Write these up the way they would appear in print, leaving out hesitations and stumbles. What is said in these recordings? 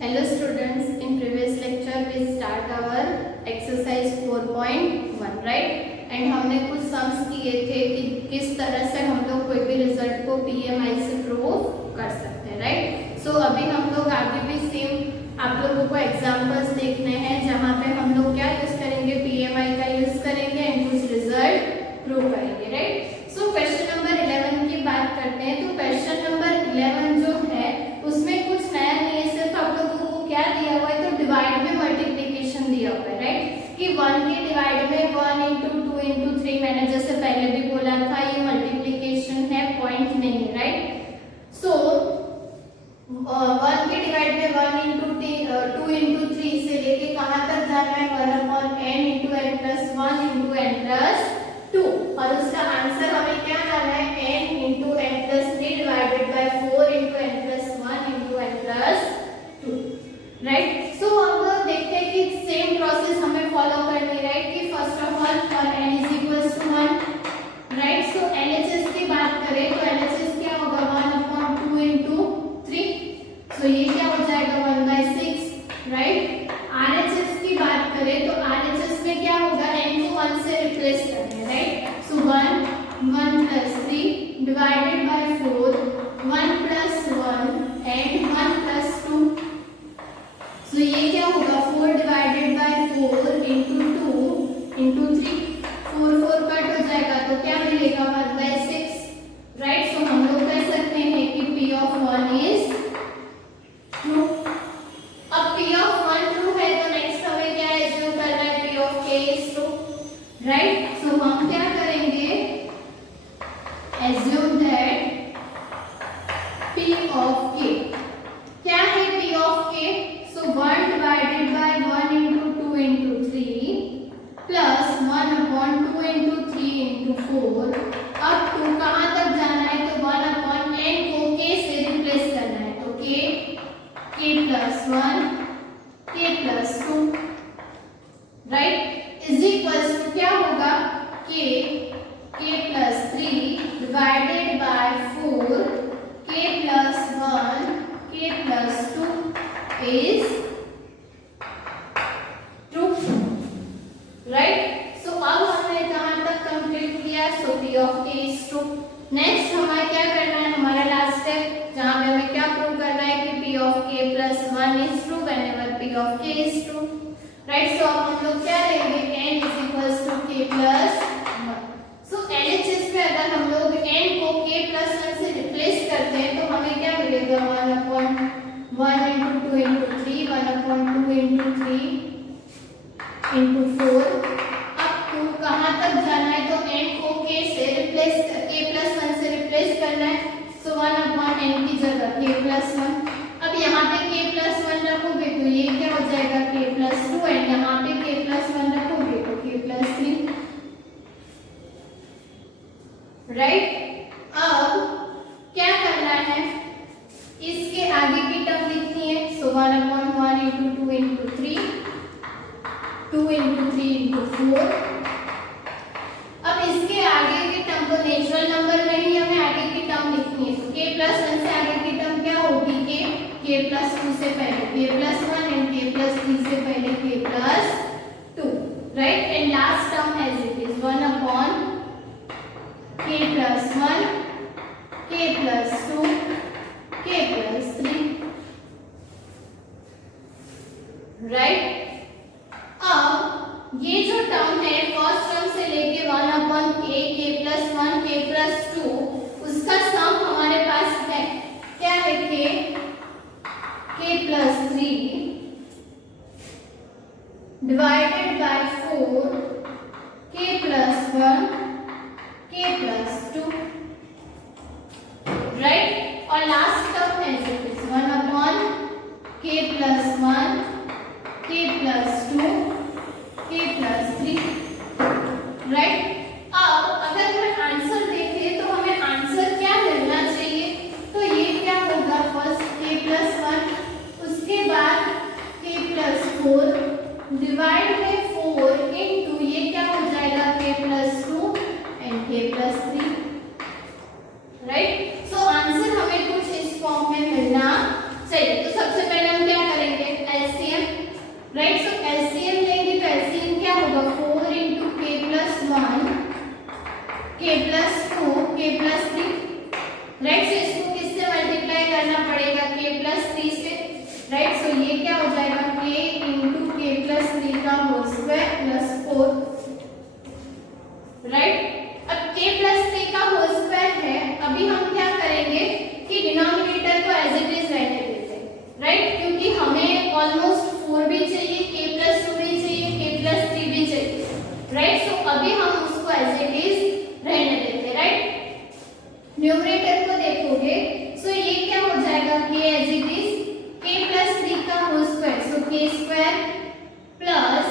Hello students, in previous lecture we start our exercise 4.1 right and हमने कुछ sums किए थे कि किस तरह से हम लोग कोई भी रिजल्ट को PMI से प्रूव कर सकते हैं राइट। सो अभी हम लोग आगे भी सेम आप लोगों को एग्जांपल्स देखने हैं जहाँ पे हम लोग क्या यूज करेंगे, PMI का यूज करेंगे एंड कुछ रिजल्ट प्रूव करेंगे राइट। सो क्वेश्चन नंबर 11 की बात करते हैं। तो क्वेश्चन नंबर 11 जो है उसमें कुछ नया नहीं है, सिर्फ आप लोगों को क्या दिया हुआ है, तो डिवाइड में मल्टीप्लिकेशन दिया हुआ है राइट, कि 1 के डिवाइड में 1 into 2 into 3, मैंने जैसे पहले भी बोला था ये मल्टीप्लिकेशन है, पॉइंट नहीं है राइट। सो 1 के डिवाइड में 1 into 2 into 3 से लेके कहाँ तक जाना है, 1/n into n plus 1 into n plus 2, और उसका आंसर हमें क्या जाना है, n into n plus 3 divided by 4 into n plus 1 into n plus 2 right. So अब देखते हैं कि सेम प्रोसेस हमें फॉलो करनी है राइट, कि first of all for n is equals to 1 right. So LHS की बात करें तो LHS क्या होगा, 1/2 into 3, सो ये क्या हो जाएगा 1/6 राइट। RHS की बात करें तो RHS में क्या होगा, n को 1 से रिप्लेस करना है right. So 1 plus 3 divided by 4, 1 plus 1 and 1 plus 2, सो ये क्या होगा 4 divided by 4 into 2 into 3, 4 cut हो जाएगा तो क्या मिलेगा 1/6 राइट। सो हम लोग कह सकते हैं कि P of 1 is true। अब P of 1 true है तो नेक्स्ट हमें क्या एज्यूम करना है, P of k is true right. So हम क्या करेंगे, assume that P of k क्या है, P of k, so 1 divided by 1 into 2 into 3 plus 1/2 into 3 into 4, अब 2 कहाँ तक जाना है, तो 1/n को k से रिप्लेस करना है, तो k plus 1 k plus 2 right is equals to क्या होगा, k plus 3 divided by 4 k plus 1 k plus 2 is true right। so अब हमने कहां तक कंप्लीट किया, so P of k is true। Next हमें क्या करना है, हमारा लास्ट स्टेप जहां पे हमें क्या प्रूव करना है कि P of k plus 1 is true whenever P of k is true right। so अब हम लोग क्या लेंगे, n is equals to k plus 1। so LHS में अगर हम लोग n को k plus 1 से रिप्लेस करते हैं तो हमें क्या मिलेगा, 1/1 into 2 into 3, 1/2 into 3 into 4, अब 2 कहाँ तक जाना है, तो n को k से रिप्लेस k plus 1 से रिप्लेस करना है, सो 1/n की जगह k plus 1। अब यहाँ पे k plus 1 रखोगे तो ये क्या हो जाएगा, k plus 2, एंड यहाँ पे k plus 1 रखोगे तो k plus 3 राइट। अब क्या करना है, इसके आगे की टर्म लिखनी है, सो 1/1 into 2 into 3 2 into 3 into 4। अब इसके आगे की टर्म तो नेचुरल नंबर में ही हमें आगे की टर्म लिखनी है, तो k plus 1 से आगे की टर्म क्या होगी, k plus 2 से पहले k plus 1 and k plus 3 से पहले k plus 2 right. And last term as it is 1/k plus 1 k plus 2 k plus 3 right. अब ये जो टर्म है फर्स्ट टर्म से लेके 1/k k plus 1 k plus 2, उसका सम हमारे पास है क्या है, k plus 3 divided by 4 k plus 1 k plus 2 right. और last term as it is 1/k plus 1 k plus 2 k plus 3 right. अब अगर हमें आंसर देखें तो हमें आंसर क्या मिलना चाहिए, तो ये क्या होगा, फर्स्ट k plus 1, उसके बाद k plus 4 डिवाइड में 4 into ये क्या हो जाएगा, k plus 2 and k plus 3 right. So answer हमें कुछ इस फॉर्म में मिलना चाहिए। तो सबसे पहले हम क्या करेंगे, हो जाएगा k इंटू के प्लस 3 का होल स्क्वायर प्लस 4, राइट। अब k प्लस 3 का होल स्क्वायर है, अभी हम क्या करेंगे कि डिनोमिनेटर को एज इट इज रहने देते हैं, राइट, क्योंकि हमें ऑलमोस्ट 4 भी चाहिए, k प्लस 2 भी चाहिए, k प्लस 3 भी चाहिए, राइट। सो अभी हम उसको एज इट इज रहने देते हैं, राइट। न्यूमरेटर को देखोगे, सो ये क्या हो जाएगा, k as it is k plus 3 का whole square, so k square plus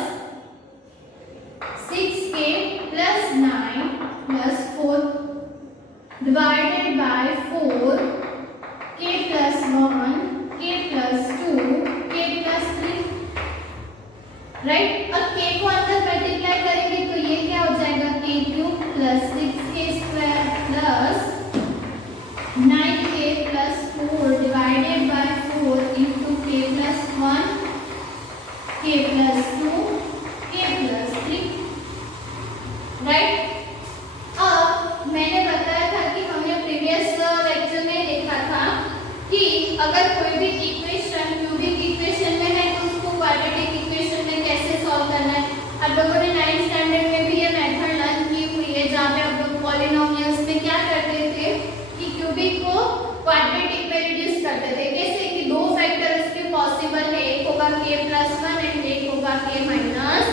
6k plus 9 plus 4 divided by 4 k plus 1 k plus 2 k plus 3, right. अब k को अंदर मल्टीप्लाई करेंगे तो ये क्या हो जाएगा, k cube plus 6k square plus 9k plus 4 divided by 4 into k plus 1 k plus 2 k plus 3, right. अब मैंने बताया था कि हमने प्रीवियस लेक्चर में देखा था कि अगर कोई भी इक्वेशन क्यूबिक इक्वेशन में है तो उसको क्वाड्रेटिक इक्वेशन में कैसे सॉल्व करना है। आप लोगों ने 9th स्टैंडर्ड में भी ये मेथड लर्न की हुई है, जहाँ पे आप लोग पॉलिनोमियल्स में क्या करते थे कि क्यूबिक को क्वाड्रेटिक में रिड्यूस करते थे, कैसे कि दो फैक्टर इसके पॉसिबल है, एक होगा k प्लस 1 एंड एक होगा k माइनस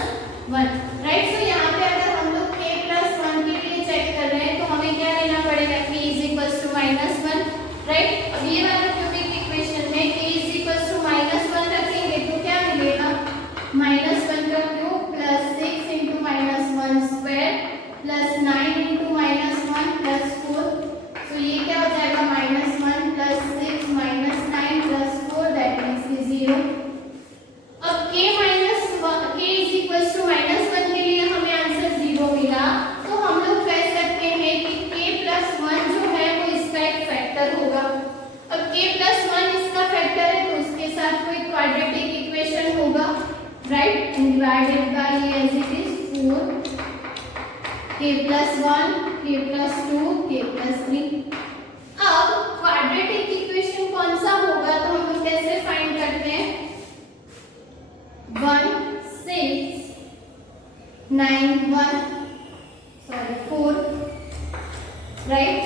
1, राइट। सो यहाँ पे अगर हम लोग k प्लस 1 के लिए चेक कर रहे हैं तो हमें क्या लेना पड़ेगा, k is equals to minus 1, right. अब ये वाला क्यूबिक इक्वेशन में k is equals to minus 1 रखेंगे तो क्या मिलेगा, माइनस 1 का cube plus 6 into minus 1 square plus 9 into minus 1 plus 4, तो ये क्या हो जाएगा, minus 1 plus 6 minus 9 plus 4 that means कि 0। अब k minus k is equals to minus 1 के लिए हमें आंसर 0 मिला, तो हम लोग कह सकते हैं कि k प्लस 1 जो है वो इसका एक फैक्टर होगा। अब k प्लस 1 इसका फैक्टर है तो उसके साथ कोई क्वाड्रेटिक इक्वेशन होगा, right, divided by as it is 4 k plus 1 k plus 2 k plus 3। अब क्वाड्रेटिक इक्वेशन कौन सा होगा तो हम लोग कैसे फाइंड करते हैं, 1 6 9 1 सॉरी 4, राइट,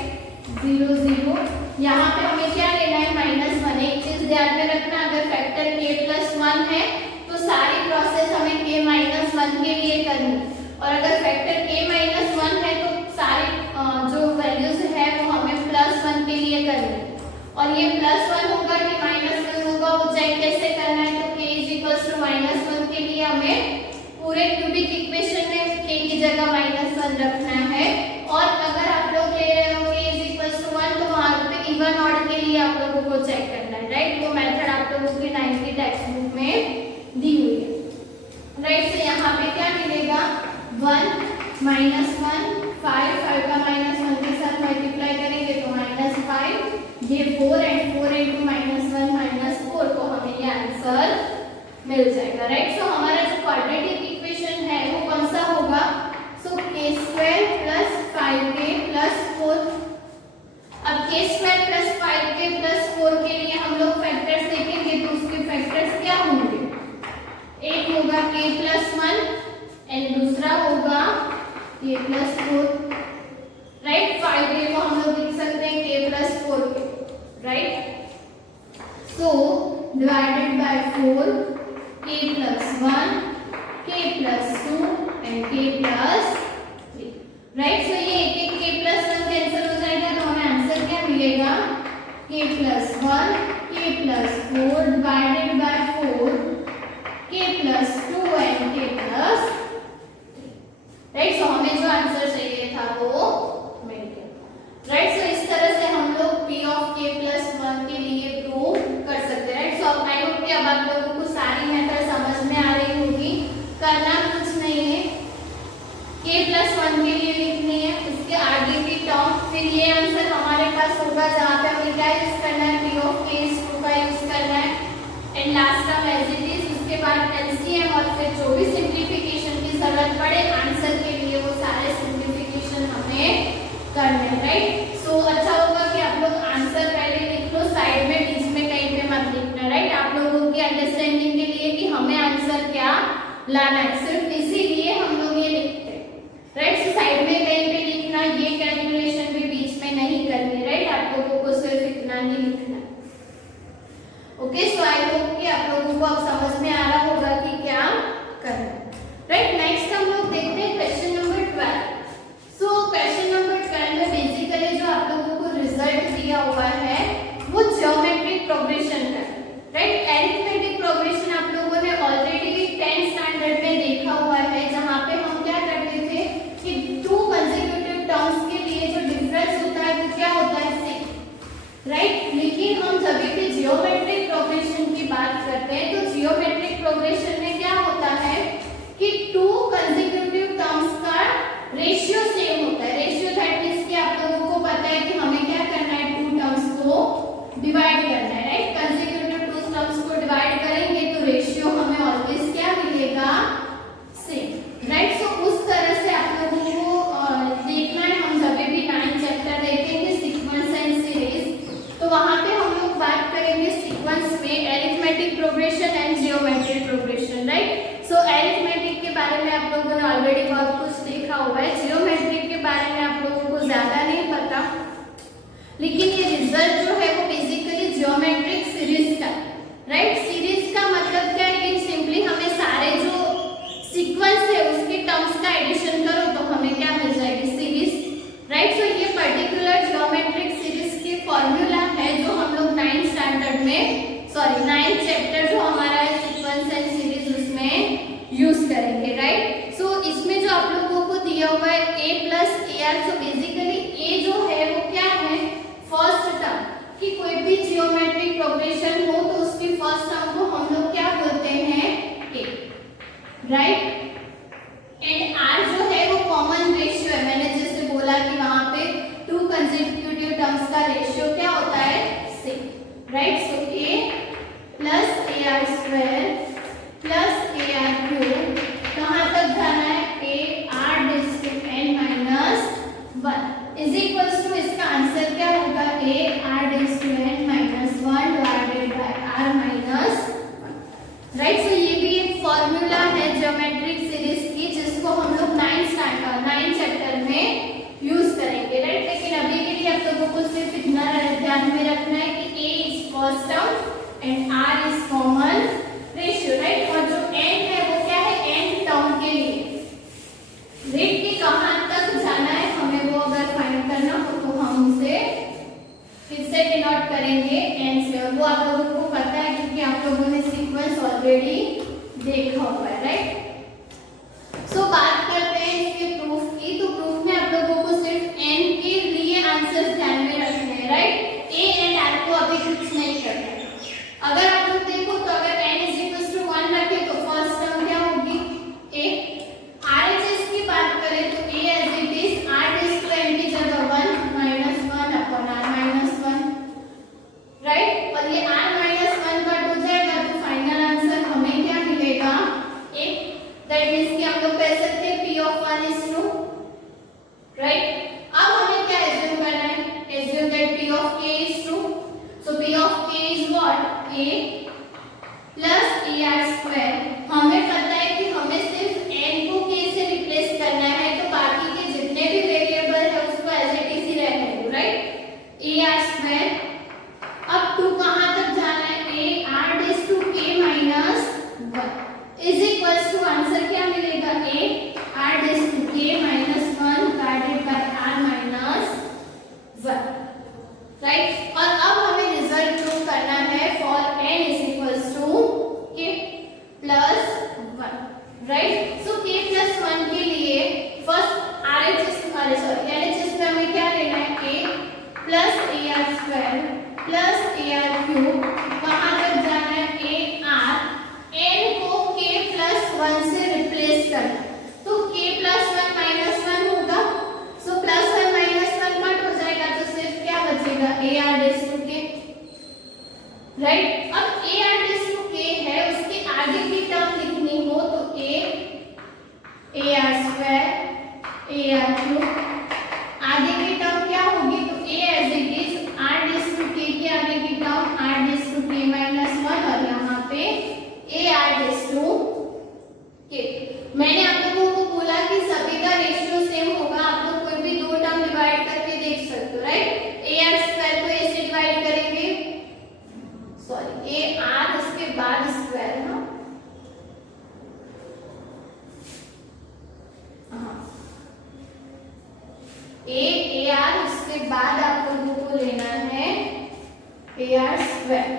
0 0। यहाँ पे हमें क्या लेना है, माइनस 1। एक चीज ध्यान में रखना, अगर फैक्टर k प्लस 1 है तो सारी प्रोसेस हमें k माइनस 1 के लिए करनी, और अगर फैक्टर k माइनस 1 है तो सारी जो वैल्यूज है वो हमें प्लस 1 के लिए करनी, और ये प्लस 1 होगा कि माइनस 1 होगा वो चेक कैसे करना है, तो k is equals to minus 1 के लिए हमें पूरे क्यूबिक इक्वेशन में k की जगह माइनस 1 रखना है, और अगर आप लोग ले रहे हो k इज इक्वल्स टू 1 तो वहां पे इवन ऑड के लिए आप लोगों को चेक करना है, राइट। वो मेथड आप लोगों की 9th की टेक्स्ट बुक में दी हुई है, राइट। से यहाँ पे क्या मिलेगा, 1 माइनस 1 5 का माइनस 1 के साथ मल्टीप्लाई करेंगे तो माइनस 5, ये 4 एंड 4 इंटू माइनस 1 माइनस 4, तो हमें ये आंसर मिल जाएगा, राइट। सो हमारा जो क्वाड्रेटिक इक्वेशन है वो कौन सा होगा, सो k square plus 5k plus 4। अब k square plus 5k plus 4 के लिए हम लोग फैक्टर्स देखेंगे तो उसके फैक्टर्स क्या होंगे, एक होगा k प्लस 1 एंड दूसरा होगा k प्लस 4, राइट। 5k को हम लोग लिख सकते हैं k plus 4k, right. So divided by 4 k plus 1 k plus 2 and k plus 3, right. So ये एक k प्लस 1 कैंसिल हो जाएगा तो हमें आंसर क्या मिलेगा, k plus 1 k plus 4 divided by 4 k plus 2 and k plus 3, right. So हमें जो आंसर चाहिए था वो मिल गया, राइट। सो इस तरह से हम लोग p ऑफ k प्लस 1 के लिए प्रूव कर सकते हैं, राइट। सो आई होप कि अब आप लोगों को सारी मेथड समझ में आ रही होगी। करना कुछ नहीं है, k प्लस 1 के लिए लिखनी है उसके आगे की टर्म, फिर ये आंसर हमारे पास होगा जहाँ पे हमें क्या यूज करना है, p ऑफ k is 2 का यूज करना है, and last term as it is, उसके बाद एलसीएम, और फिर जो भी सिंप्लीफिकेशन की जरूरत पड़े आंसर के लिए वो सारे सिंप्लीफिकेशन हमें करने हैं, राइट। सो अच्छा होगा कि आप लोग आंसर पहले लिख लो, साइड में बीच में कहीं पे मत लिखना, राइट। आप लोगों की अंडरस्टैंडिंग के लिए लाना है, सिर्फ इसीलिए हम लोग ये लिखते हैं, राइट। सो साइड में कहीं पे लिखना, ये कैलकुलेशन भी बीच में नहीं करनी, राइट। आप लोगों को सिर्फ इतना ही लिखना है। ओके, सो आई होप कि आप लोगों को अब समझ में आ रहा होगा कि क्या करना है, राइट। नेक्स्ट हम लोग देखते हैं question number 12। So question number 12 में बेसिकली जो आप लोगों को रिजल्ट दिया हुआ है वो ज्योमेट्रिक प्रोग्रेशन का, राइट। अरिथमेटिक प्रोग्रेशन आप लोगों ने ऑलरेडी 10th स्टैंडर्ड में देखा हुआ है, जहां पे हम क्या करते थे कि 2 कंसेक्यूटिव टर्म्स के लिए जो डिफरेंस होता है वो क्या होता है 6, राइट। लेकिन हम जब भी जियोमेट्रिक प्रोग्रेशन की बात करते हैं तो जियोमेट्रिक प्रोग्रेशन में क्या होता है कि 2 कंसेक्यूटिव टर्म्स का रेशियो सेम होता है। रेशियो दैट मींस कि आप लोगों को पता है कि हमें क्या करना है, 2 टर्म्स को डिवाइड करना है, राइट। कंसेक्यूटिव 2 टर्म्स को डिवाइड करेंगे तो रेशियो हमें ऑलवेज क्या मिलेगा, सेम, राइट। सो उस तरह से आप लोगों को देखना है। हम जब भी 9th चैप्टर देखेंगे सीक्वेंस एंड सीरीज, तो वहां पे हम लोग बात करेंगे सीक्वेंस में arithmetic progression and geometric progression, right. So arithmetic के बारे में आप लोगों ने ऑलरेडी बहुत कुछ देखा हुआ है, जियोमेट्रिक के बारे में आप लोगों को ज्यादा नहीं पता, लेकिन ये रिजल्ट जो है वो बेसिकली जियोमेट्रिक सीरीज का, राइट। सीरीज का मतलब क्या है, ये सिंपली हमें सारे जो सीक्वेंस है उसके टर्म्स का एडिशन करो तो हमें क्या मिल जाएगी, सीरीज, राइट। सो ये पर्टिकुलर जियोमेट्रिक सीरीज की फॉर्मूला है जो हम लोग 9th स्टैंडर्ड में 9th चैप्टर जो हमारा है सीक्वेंस एंड सीरीज उसमें यूज करेंगे, राइट। सो इसमें जो आप लोगों को दिया हुआ है a plus AR, so basically a जो है वो क्या है, फर्स्ट टर्म, कि कोई भी जियोमेट्रिक प्रोग्रेशन हो तो उसकी फर्स्ट टर्म को हम लोग क्या बोलते हैं, a, राइट। एंड r जो है वो कॉमन रेशियो है, मैंने जैसे बोला कि वहां पे 2 कंसेक्यूटिव टर्म्स का रेशियो क्या होता है, 6, right. So a plus AR square plus AR cube, कहाँ तक जाना है, AR raise to n minus 1 is equals to, इसका आंसर क्या होगा, AR raise to n minus 1 divided by R minus 1, right. So ये भी एक फॉर्मूला है ज्योमेट्रिक सीरीज की जिसको हम लोग 9th चैप्टर में यूज करेंगे, राइट। लेकिन अभी के लिए आप लोगों को सिर्फ इतना ध्यान में रखना है कि a is first term and r is common ratio, right. और जो n है वो क्या है, n टर्म के लिए, राइट, कि कहां तक जाना है हमें वो अगर फाइंड करना हो तो हम उसे फिर से डिनोट करेंगे n से, और वो आप लोगों को पता है क्योंकि आप लोगों ने सीक्वेंस ऑलरेडी देखा हुआ है, राइट। सो बात करते हैं इसके प्रूफ की, तो प्रूफ में आप लोगों को सिर्फ n के लिए आंसर ध्यान में रखने हैं, राइट। a एंड r को अभी कुछ नहीं करना है। अगर आप लोग देखो तो अगर n इज इक्वल्स टू 1 रखें तो फर्स्ट टर्म क्या होगी, a। RHS की बात करें तो a as it is r raise to n की जगह 1 minus 1 upon r minus 1, right. और ये r माइनस 1 कट हो जाएगा तो फाइनल आंसर हमें क्या मिलेगा, 1। दैट मींस कि हम लोग कह सकते हैं p ऑफ 1 इज 2, राइट। अब हमें क्या एज्यूम करना है, assume that p of k is 2, so p of k is what, a plus AR square. हमें पता है कि हमें सिर्फ n को k से रिप्लेस करना है, तो बाकी के जितने भी वेरिएबल है उसको एज इट इज ही रहने दो, राइट। AR स्क्वायर, अब 2 कहां तक जाना है, AR raise to k minus 1 is equals to, answer क्या मिलेगा, AR raise to k minus 1 divided by R minus 1, right. और अब हमें रिजल्ट प्रूव करना है for n is equals to k plus 1, बाद आप लोगों को लेना है AR square,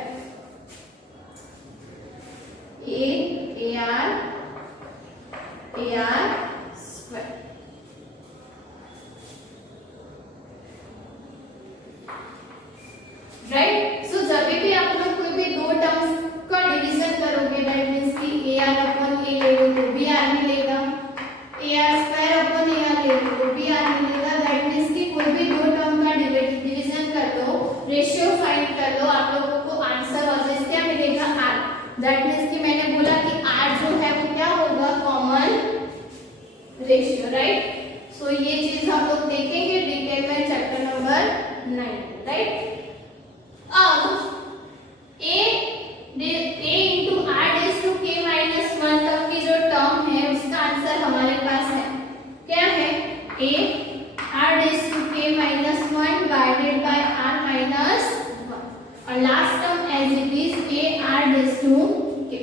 AR square. Right, so जब भी आप लोग कोई भी दो टर्म्स का डिवीजन करोगे, दैट मींस कि AR अपॉन A ले लो तो भी R मिलेगा, AR स्क्वायर अपॉन AR ले लो तो भी R मिलेगा। दैट मींस कि कोई भी दो टर्म का डिवीजन कर लो, रेशियो फाइंड कर लो, आप लोगों को आंसर ऑलवेज क्या मिलेगा, R। दैट मींस कि मैंने बोला कि R जो है वो क्या होगा, कॉमन रेशियो। राइट, सो ये चीज हम लोग देखेंगे डिटेल में चैप्टर नंबर 9। राइट, अब a into r raised to k minus 1 तक की जो टर्म है उसका आंसर हमारे पास है, क्या है, a r raised to k minus 1 divided by r minus 1 और last term as it is a r raised to k।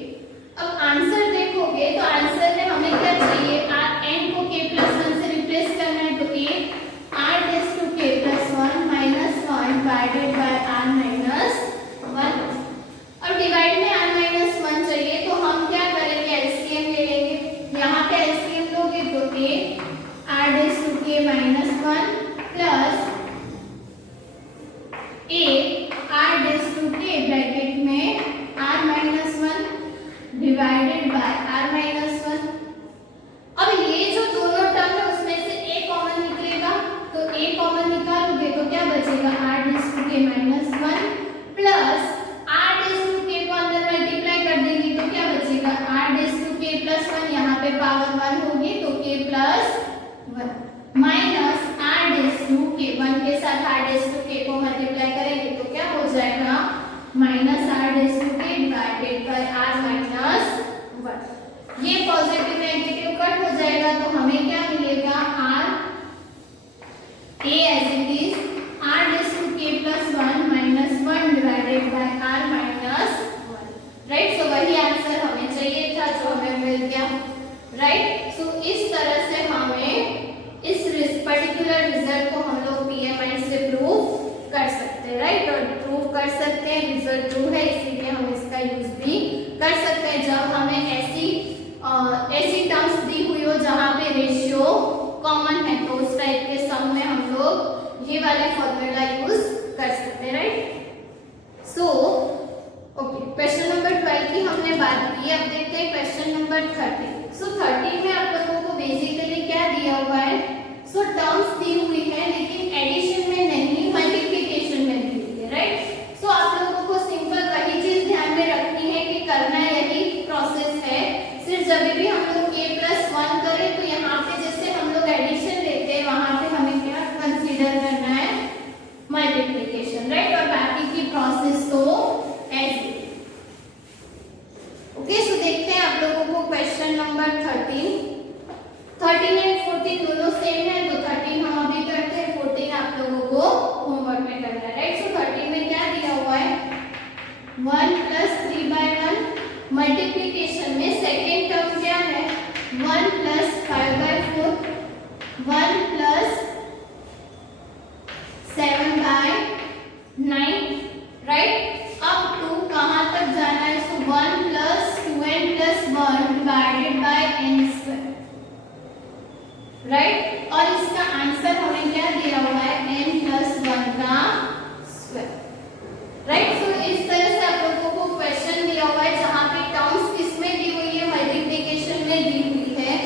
अब आंसर देखोगे तो आंसर में हमें क्या चाहिए, r n को k plus 1 से रिप्लेस करना है, तो a r raised to k plus 1 minus 1 divided by r minus 1 और डिवाइड में r minus 1 चाहिए, तो हम क्या करेंगे, एलसीएम ले लेंगे। यहाँ पे एलसीएम लोगे तो a r raised to k minus 1 plus a r raised to k bracket में r minus 1 divided by r minus 1। अब ये जो दोनों टर्म है उसमें से a कॉमन निकलेगा, तो a कॉमन निकालोगे तो क्या बचेगा, r raised to k minus 1 plus r raised to k को अंदर मल्टीप्लाई कर देंगे तो क्या बचेगा, r raised to k plus 1, यहाँ पे पावर 1 होगी तो k plus 1 minus r raised to k, 1 के साथ r raised to k को मल्टीप्लाई करेंगे तो क्या हो जाएगा, minus r raised to k divided by r minus 1। ये पॉजिटिव नेगेटिव कट हो जाएगा तो हमें क्या मिलेगा, r a as it is r raised to k plus 1 minus 1 divided by r minus 1। Right, सो वही आंसर हमें चाहिए था जो हमें मिल गया। राइट, सो इस तरह से हमें इस पर्टिकुलर रिजल्ट को हम लोग पीएमआई से प्रूव कर सकते हैं। राइट, और प्रूव कर सकते हैं, रिजल्ट ट्रू है इसीलिए हम इसका यूज भी कर सकते हैं जब हमें ऐसी टर्म्स दी हुई हो जहां पे रेशियो कॉमन है, तो उस टाइप के सम में हम लोग ये वाले फॉर्मूला यूज कर सकते हैं। Right, so okay, question number 12 की हमने बात की, अब देखते हैं क्वेश्चन नंबर 13। सो 13 में आप लोगों को बेसिकली क्या दिया हुआ है, सो टर्म्स दी हुई है लेकिन एडिशन में नहीं, मल्टीप्लिकेशन में दी हुई है। राइट, सो आप लोगों को सिंपल वही चीज ध्यान में रखनी है कि करना यही प्रोसेस है, सिर्फ जब भी हम लोग k plus 1 करें तो यहाँ पे जैसे हम लोग एडिशन लेते हैं वहां पे हमें क्या कंसीडर करना है, मल्टीप्लिकेशन। राइट, और बाकी की प्रोसेस तो ऐसे। ओके, सो देखते हैं आप लोगों को क्वेश्चन नंबर 13 एंड 14 दोनों सेम है, तो 13 हम अभी करते हैं, 14 आप लोगों को होमवर्क में करना है। राइट, सो 13 में क्या दिया हुआ है, 1 plus 3/1 मल्टीप्लिकेशन में सेकेंड टर्म क्या है, 1 plus 5/4, 1 plus 7/9। राइट, अब 2 कहां तक जाना है, सो 1 plus 2n plus 1 divided by n square। Right, और इसका आंसर हमें क्या दिया हुआ है, n plus 1 का स्क्वायर। राइट, सो इस तरह से आप लोगों को क्वेश्चन दिया हुआ है जहां पे टर्म्स किसमें दी हुई है, मल्टीप्लिकेशन में दी हुई है।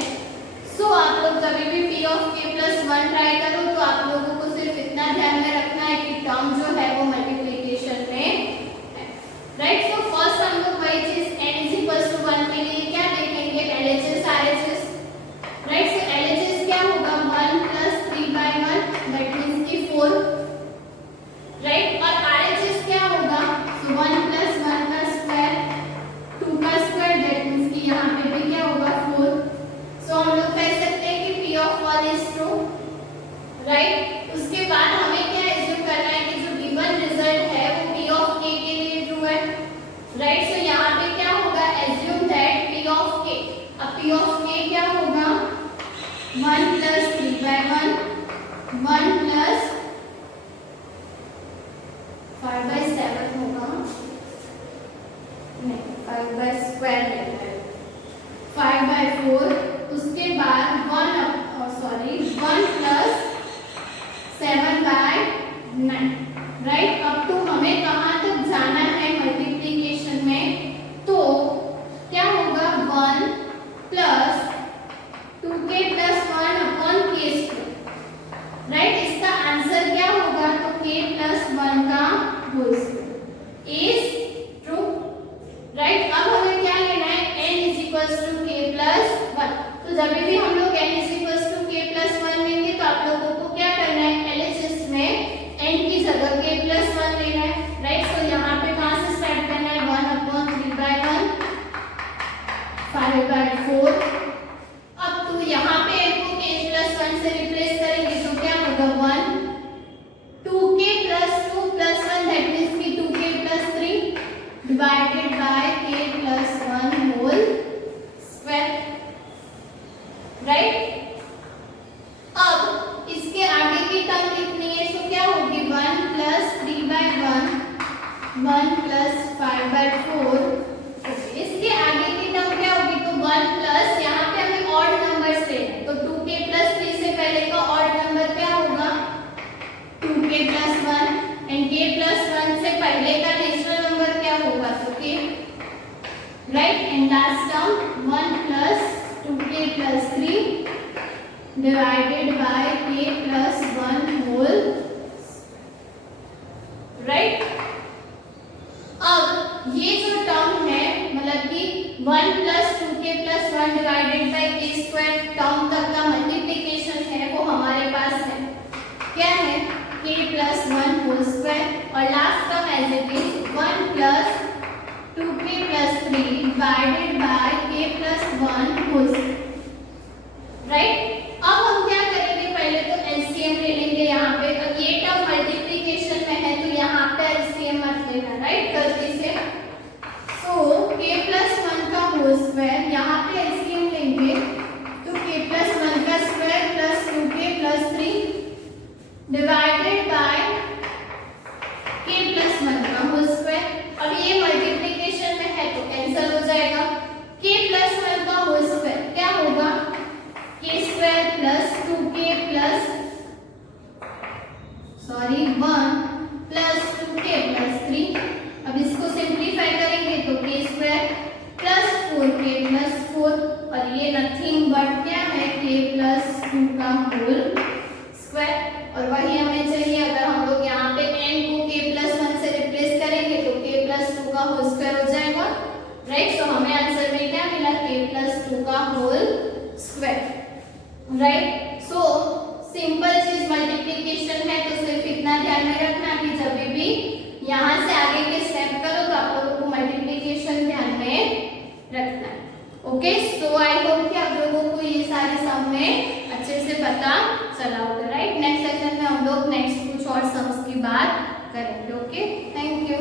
सो आप लोग कभी भी p of k plus 1 try करो तो आप लोगों को सिर्फ इतना ध्यान में रखना है कि टर्म जो है वो मल्टीप्लिकेशन में है। राइट, सो फर्स्ट हम लोग वही चीज n is equals to 1 के लिए क्या देखेंगे, LHS RHS। राइट, सो LHS क्या होगा, 1 plus 3/1 दैट मींस कि 4 5/4, उसके बाद 1 प्लस 7/9, राइट। अब तो हमें कहाँ तक जाना है मल्टीप्लीकेशन में, तो क्या होगा 1 plus 2k plus 1 upon k square, right. इसका आंसर क्या होगा, तो k प्लस 1 का whole square is true, right. अब हमें क्या लेना है, n is equals to k plus 1। तो जब भी हम लोग n is equals to k plus 1 लेंगे तो आप लोगों को क्या करना है, LHS में n की जगह k प्लस 1 लेना है, राइट। तो यहाँ पे कहाँ से स्टार्ट करना है, 1/3/1 5/4। अब तो यहाँ पे n को k प्लस 1 से रिप्लेस करेंगे तो क्या होगा 1 2k plus 2 plus 1 that means कि 2k plus 3 divided by k plus 1 whole square, right. अब इसके आगे की टर्म लिखनी है तो क्या होगी 1 प्लस 3/1 1 प्लस 5/4। इसके आगे की टर्म क्या होगी, तो 1 प्लस यहाँ पे हमें ऑड नंबर्स लेना है तो 2k प्लस 3 से पहले का ऑड नंबर क्या होगा 2k plus 1 and k plus 1 से पहले का नेचुरल नंबर क्या होगा, तो k, right. And last term 1 plus 2k plus 3 divided by k plus 1 whole, right. अब ये जो टर्म है मतलब कि 1 plus 2k plus 1 divided by k square term तक का मल्टीप्लिकेशन है वो हमारे पास है, क्या है k प्लस 1 होल स्क्वायर। और last term as it is 1 plus 2k plus 3 divided by k plus 1 whole square, right. अब हम क्या करेंगे, पहले तो एलसीएम ले लेंगे यहाँ पे। अब ये टर्म मल्टीप्लिकेशन में है तो यहाँ पे एलसीएम मत लेना, राइट, गलती से। सो k प्लस 1 का होल स्क्वायर यहाँ पे एलसीएम लेंगे तो k प्लस 1 का square plus 2k plus 3 divided by k plus 1 का होल स्क्वायर। अब ये मल्टीप्लिकेशन में है तो कैंसिल हो जाएगा। k प्लस 1 का होल स्क्वायर क्या होगा, k square plus 2k plus 1 plus 2k plus 3। अब इसको सिंप्लीफाई करेंगे तो k square plus 4k plus 4 और ये नथिंग बट क्या है k प्लस 2 का होल स्क्वायर। और वही हमें चाहिए, अगर हम लोग यहाँ पे n को k प्लस 1 से रिप्लेस करेंगे तो k प्लस 2 का होल स्क्वायर हो जाएगा, राइट। सो हमें आंसर में क्या मिला, k प्लस 2 का whole square, right. So simple चीज मल्टीप्लिकेशन है तो सिर्फ इतना ध्यान में रखना कि जब भी यहाँ से आगे के स्टेप करो तो आप लोगों को मल्टीप्लिकेशन ध्यान में रखना है, ओके। सो आई होप कि आप लोगों को ये सारे सम में अच्छे से पता चला होगा, राइट। नेक्स्ट सेक्शन में हम लोग नेक्स्ट कुछ और सम्स की बात करेंगे, ओके। Thank you.